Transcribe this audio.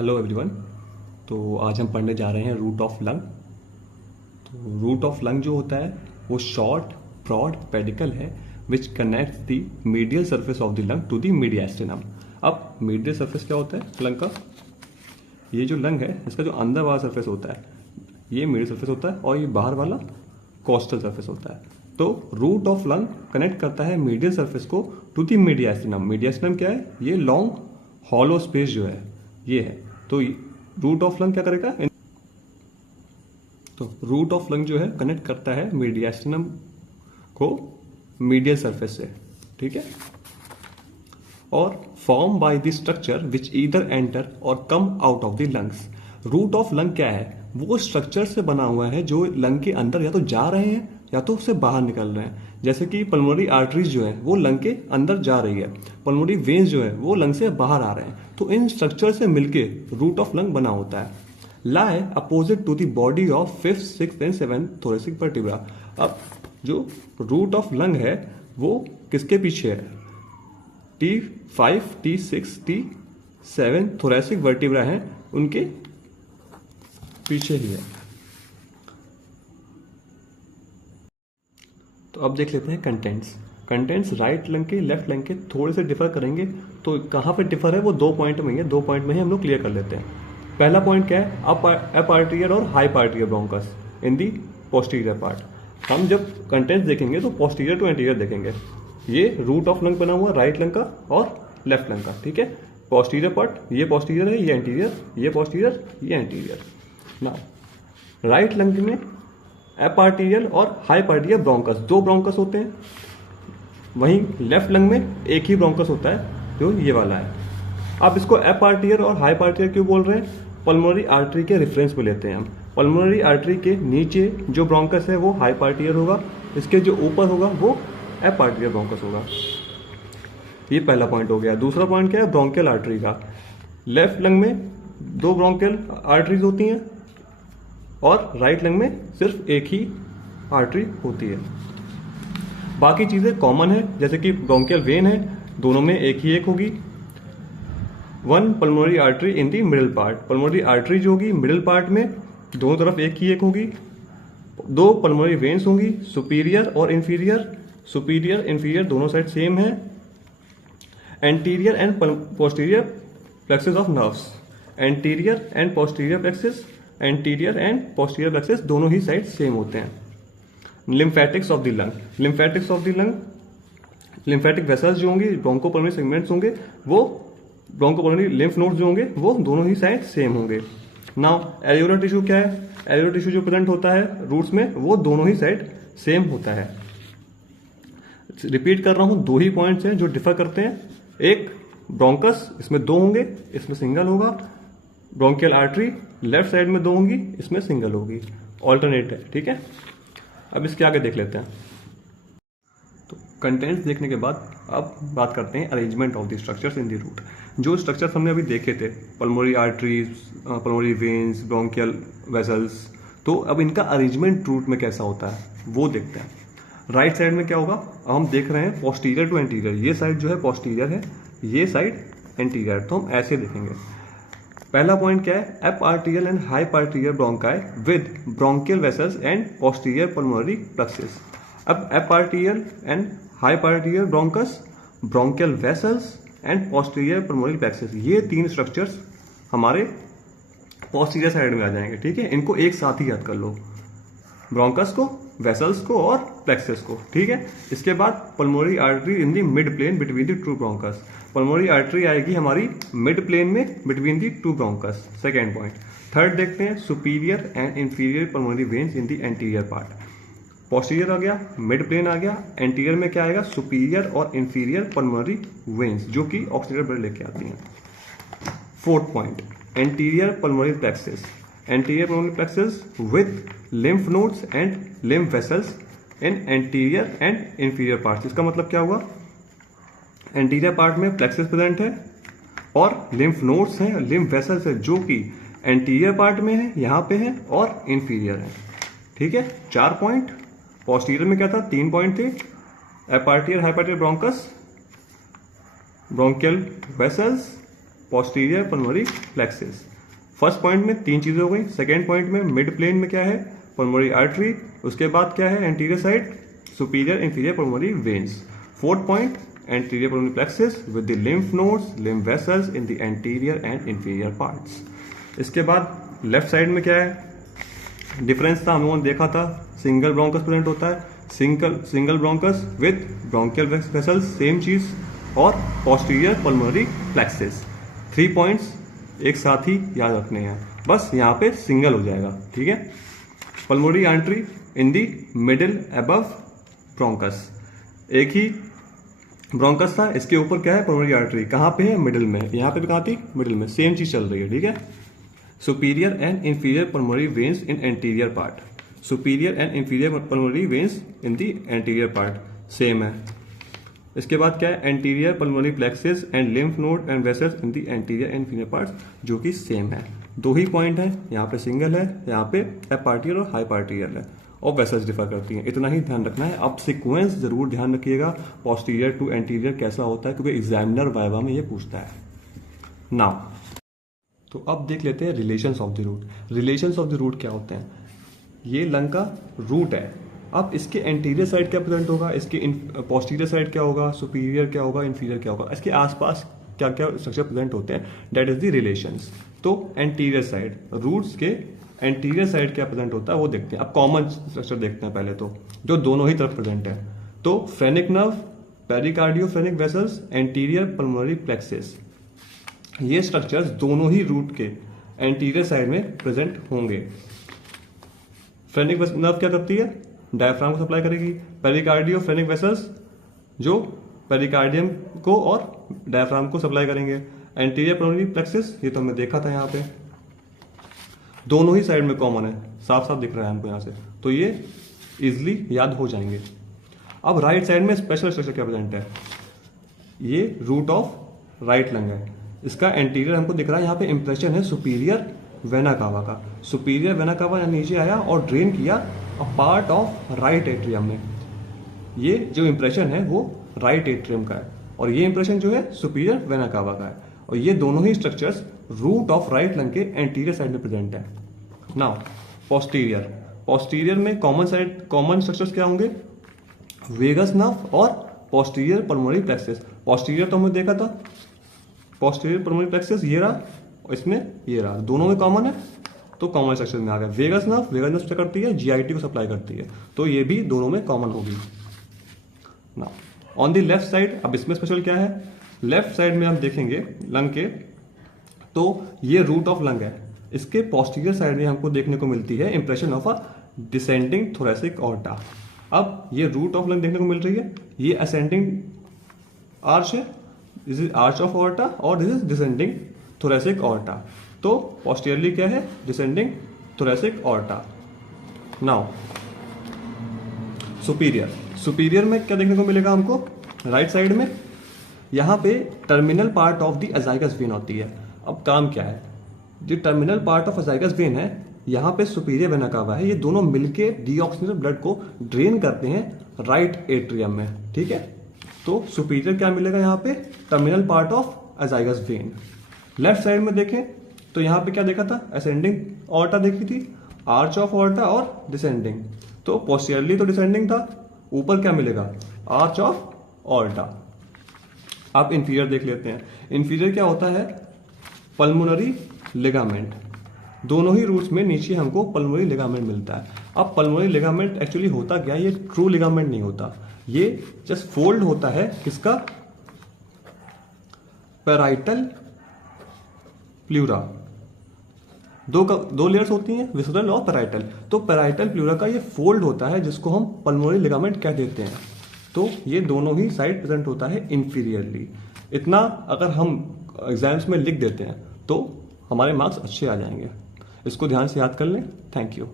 Hello everyone. तो आज हम पढ़ने जा रहे हैं रूट ऑफ लंग। तो रूट ऑफ लंग जो होता है वो शॉर्ट ब्रॉड पेडिकल है which connects the medial surface of the lung to the mediastinum. अब मीडियल सरफेस क्या होता है लंग का? ये जो लंग है इसका जो अंदर वाला सरफेस होता है ये मीडियल सरफेस होता है और ये बाहर वाला कोस्टल सरफेस होता है। तो रूट ऑफ लंग कनेक्ट करता है मीडियल सरफेस को टू द मीडियास्टिनम। मीडियास्टिनम क्या है? ये लॉन्ग हॉलो स्पेस जो है ये है। तो रूट ऑफ लंग क्या करेगा? तो रूट ऑफ लंग जो है कनेक्ट करता है मीडियास्टिनम को मीडियल सरफेस से, ठीक है। और form by the structure which either enter or come out of the lungs. Root of lung क्या है? वो स्ट्रक्चर से बना हुआ है जो लंग के अंदर या तो जा रहे हैं या तो उससे बाहर निकल रहे हैं। जैसे कि पल्मोनरी आर्टरीज जो है वो लंग के अंदर जा रही है, पल्मोनरी वेन्स जो है वो लंग से बाहर आ रहे हैं। तो इन स्ट्रक्चर से मिलके रूट ऑफ लंग बना होता है। Lie opposite to the body of 5th, 6th and 7th thoracic vertebra. अब जो रूट ऑफ लंग है वो किसके पीछे है? T5, T6, T7 thoracic vertebra है उनके पीछे ही है। तो अब देख लेते हैं कंटेंट्स राइट लंग के लेफ्ट लंग के थोड़े से डिफर करेंगे। तो कहाँ पे डिफर है वो 2 पॉइंट में ही है, 2 पॉइंट में ही हम लोग क्लियर कर लेते हैं। पहला पॉइंट क्या है? अप आर्टीरियर और हाई आर्टीरियर ब्रोंकस इन दी पोस्टीरियर पार्ट। हम जब कंटेंट्स देखेंगे तो पोस्टीरियर टू एंटीरियर देखेंगे। ये रूट ऑफ लंग बना हुआ राइट लंग का और लेफ्ट लंग का, ठीक है। पोस्टीरियर पार्ट ये पोस्टीरियर है, ये एंटीरियर, ये पोस्टीरियर, ये एंटीरियर। ना राइट लंग में एपार्टियल और हाइपार्टियल ब्रोंकस, 2 ब्रोंकस होते हैं। वहीं लेफ्ट लंग में एक ही ब्रोंकस होता है जो ये वाला है। अब इसको एपार्टियल और हाइपार्टियल क्यों बोल रहे हैं? पल्मोनरी आर्टरी के रेफरेंस पे लेते हैं हम। पल्मोनरी आर्टरी के नीचे जो ब्रोंकस है वो हाइपार्टियल होगा, इसके जो ऊपर होगा वो एपार्टियल ब्रोंकस होगा। ये पहला पॉइंट हो गया। दूसरा पॉइंट क्या है? ब्रोंकियल आर्टरी का। लेफ्ट लंग में 2 ब्रोंकियल आर्टरीज होती हैं और राइट लंग में सिर्फ एक ही आर्टरी होती है। बाकी चीजें कॉमन है, जैसे कि ब्रोंकियल वेन है, दोनों में एक ही एक होगी। 1 pulmonary artery in the middle part. Pulmonary artery जो होगी मिडिल पार्ट में दोनों तरफ एक ही एक होगी। 2 पल्मोनरी वेन्स होंगी, सुपीरियर और इंफीरियर। सुपीरियर इंफीरियर दोनों साइड सेम है। Anterior and posterior plexuses of nerves. Anterior and posterior plexuses, anterior and posterior plexuses दोनों ही साइड सेम होते हैं। Lymphatics of the lung. Lymphatics of the lung, lymphatic vessels जो होंगे, bronchopulmonary segments होंगे, वो ब्रोंकोपल्मोनरी लिम्फ नोड्स जो होंगे वो दोनों ही साइड सेम होंगे। नाउ एल्वियोलर टिश्यू क्या है? एल्वियोलर टिश्यू जो प्रेजेंट होता है रूट्स में वो दोनों ही साइड सेम होता है। रिपीट कर रहा हूं, 2 ही पॉइंट्स हैं जो डिफर करते हैं। एक ब्रोंकस, इसमें 2 होंगे, इसमें सिंगल होगा। ब्रोंकियल आर्टरी लेफ्ट साइड में 2 होंगी, इसमें सिंगल होगी। ऑल्टरनेट है, ठीक है। अब इसके आगे देख लेते हैं। तो कंटेंट्स देखने के बाद अब बात करते हैं arrangement of the structures in the root. जो स्ट्रक्चर्स हमने अभी देखे थे, pulmonary arteries, pulmonary veins, bronchial vessels, तो अब इनका अरेंजमेंट रूट में कैसा होता है वो देखते हैं। राइट साइड में क्या होगा? अब हम देख रहे हैं पोस्टीरियर टू एंटीरियर। ये साइड जो है पोस्टीरियर है, ये साइड एंटीरियर, तो हम ऐसे देखेंगे। पहला पॉइंट क्या है? Eparterial and hyparterial bronchi with bronchial vessels and posterior pulmonary plexuses. अब eparterial and hyparterial bronchus, bronchial vessels and posterior pulmonary plexuses, ये 3 स्ट्रक्चर्स हमारे पोस्टीरियर साइड में आ जाएंगे, ठीक है। इनको एक साथ ही याद कर लो, ब्रोंकस को, वेसल्स को और प्लेक्सेस को, ठीक है। इसके बाद pulmonary artery in the mid plane between the 2 bronchus. Pulmonary artery आएगी हमारी मिड प्लेन में between the 2 bronchus. Second point. Third देखते हैं superior and inferior pulmonary veins in the anterior part. Posterior आ गया, मिड प्लेन आ गया, anterior में क्या आएगा? सुपीरियर और इंफीरियर पल्मोनरी वेन्स जो कि ऑक्सीजन ब्लड लेके आती हैं। Fourth point, anterior pulmonary plexuses. Anterior pulmonary plexuses with lymph nodes and lymph vessels in anterior and inferior parts. इसका मतलब क्या हुआ? एंटीरियर पार्ट में प्लेक्सेस प्रेजेंट है और लिम्फ नोड्स हैं, लिम्फ वेसल्स है जो कि एंटीरियर पार्ट में है, यहाँ पे है, और इंफीरियर है, ठीक है। 4 पॉइंट। पोस्टीरियर में क्या था? 3 पॉइंट थे। Eparterial hyparterial bronchus, bronchial vessels posterior pulmonary plexus. First point में 3 चीजें हो गई। सेकेंड पॉइंट में मिड प्लेन में क्या है, पल्मोनरी आर्टरी। उसके बाद क्या है, anterior side superior inferior pulmonary veins. Fourth point, anterior pulmonary plexus with the lymph nodes, lymph vessels in the anterior and inferior parts. इसके बाद लेफ्ट साइड में क्या है, डिफरेंस था हम लोगों ने देखा था, सिंगल ब्रोंकस प्रेजेंट होता है, single bronchus with bronchial vessels, same चीज, और पोस्टीरियर पल्मोनरी प्लेक्सिस। 3 पॉइंट्स एक साथ ही याद रखने हैं, बस यहाँ पे सिंगल हो जाएगा, ठीक है। Pulmonary artery in the middle above bronchus, एक ही ब्रोंकस था, इसके ऊपर क्या है, पल्मोनरी आर्टरी कहाँ पे है, मिडिल में। यहाँ पे भी कहाँ थी, मिडिल में, सेम चीज चल रही है, ठीक है। Superior and inferior pulmonary veins in anterior part, superior and inferior pulmonary veins in the anterior part same है। इसके बाद क्या है, anterior pulmonary plexus and lymph node and vessels in the anterior and inferior parts, जो कि same है। 2 ही point है, यहाँ पे सिंगल है, यहाँ पे एपार्टियल और हाइपार्टियल है, और वेसल्स डिफर करती हैं, इतना ही ध्यान रखना है। अब सीक्वेंस जरूर ध्यान रखिएगा, पोस्टीरियर टू एंटीरियर कैसा होता है, क्योंकि एग्जामिनर वाइवा में ये पूछता है। नाउ तो अब देख लेते हैं relations of the root. Relations of the root क्या होते हैं, ये लंग का रूट है, अब इसके एंटीरियर साइड क्या प्रेजेंट होगा, इसके पोस्टीरियर साइड क्या होगा, सुपीरियर क्या होगा, इंफीरियर क्या होगा, इसके आसपास क्या क्या स्ट्रक्चर प्रेजेंट होते हैं, दैट इज द रिलेशंस। तो एंटीरियर साइड, रूट्स के एंटीरियर साइड क्या प्रेजेंट होता है वो देखते हैं। अब कॉमन स्ट्रक्चर देखते हैं पहले तो, जो दोनों ही तरफ प्रेजेंट है। तो phrenic nerve, pericardiophrenic vessels, anterior pulmonary plexus, ये स्ट्रक्चर्स दोनों ही रूट के एंटीरियर साइड में प्रेजेंट होंगे। फ्रेनिक नर्व क्या करती है, डायफ्राम को सप्लाई करेगी। पेरिकार्डियोफ्रेनिक वेसल्स जो पेरिकार्डियम को और डायफ्राम को सप्लाई करेंगे। एंटीरियर पल्मोनरी प्लेक्सिस, ये तो हमने देखा था, यहाँ पे दोनों ही साइड में कॉमन है, साफ साफ दिख रहा है हमको यहाँ से, तो ये इजिली याद हो जाएंगे। अब राइट साइड में स्पेशल स्ट्रक्चर क्या प्रेजेंट है, ये रूट ऑफ राइट लंग है, इसका एंटीरियर हमको दिख रहा है, यहाँ पे इंप्रेशन है सुपीरियर वेना कावा का। सुपीरियर वेना कावा नीचे आया और ड्रेन किया a part of right atrium में। ये जो इंप्रेशन है वो राइट एट्रियम का है, और ये इंप्रेशन जो है सुपीरियर वेना कावा का है, और ये दोनों ही structures root of right lung के एंटीरियर साइड में प्रेजेंट है। नाउ पोस्टीरियर, पोस्टीरियर में कॉमन स्ट्रक्चर्स क्या होंगे, वेगस नर्व और पोस्टीरियर पल्मोनरी प्लेक्सिस। पोस्टीरियर तो हमने देखा था, पोस्टीरियर पल्मोनरी प्लेक्सिस ये रहा, इसमें ये रहा, दोनों में कॉमन है, तो कॉमन स्ट्रक्चर में आ गया। वेगस नर्व क्या करती है, जीआईटी को सप्लाई करती है, तो ये भी दोनों में कॉमन होगी। Now on the left side, अब इसमें स्पेशल क्या है, लेफ्ट साइड में हम देखेंगे लंग के, तो ये रूट ऑफ लंग है, इसके पोस्टीरियर साइड में हमको देखने को मिलती है impression of a descending thoracic aorta. अब ये रूट ऑफ लंग देखने को मिल रही है, ये असेंडिंग आर्च है, this is arch of aorta, और this is descending thoracic aorta. तो पोस्टीरियरली क्या है, descending thoracic aorta. Now superior, superior में क्या देखने को मिलेगा हमको, राइट साइड में यहाँ पे terminal part of the azygos vein होती है। अब काम क्या है, जो terminal part of azygos vein है, यहाँ पे सुपीरियर वेना कावा है, ये दोनों मिलके डीऑक्सीजनेटेड ब्लड को ड्रेन करते हैं राइट एट्रियम में, ठीक है। तो सुपीरियर क्या मिलेगा यहाँ पे, terminal part of azygos vein. Left side में देखें तो यहाँ पे क्या देखा था, असेंडिंग ऑर्टा देखी थी, आर्च ऑफ ऑर्टा और डिसेंडिंग। तो पोस्टीरियरली तो डिसेंडिंग था, ऊपर क्या मिलेगा, आर्च ऑफ ऑर्टा। अब इंफीरियर देख लेते हैं। इंफीरियर क्या होता है, पल्मोनरी लिगामेंट, दोनों ही रूट्स में नीचे हमको पल्मोनरी लिगामेंट मिलता है। अब पल्मोनरी लिगामेंट एक्चुअली होता क्या, ये ट्रू लिगामेंट नहीं होता, ये जस्ट फोल्ड होता है किसका, पैराइटल प्लूरा। दो लेयर्स होती हैं, विसरल और पैराइटल। तो पैराइटल प्लूरा का ये फोल्ड होता है, जिसको हम पल्मोनरी लिगामेंट कह देते हैं। तो ये दोनों ही साइड प्रेजेंट होता है इंफीरियरली। इतना अगर हम एग्जाम्स में लिख देते हैं तो हमारे मार्क्स अच्छे आ जाएंगे। इसको ध्यान से याद कर लें। Thank you.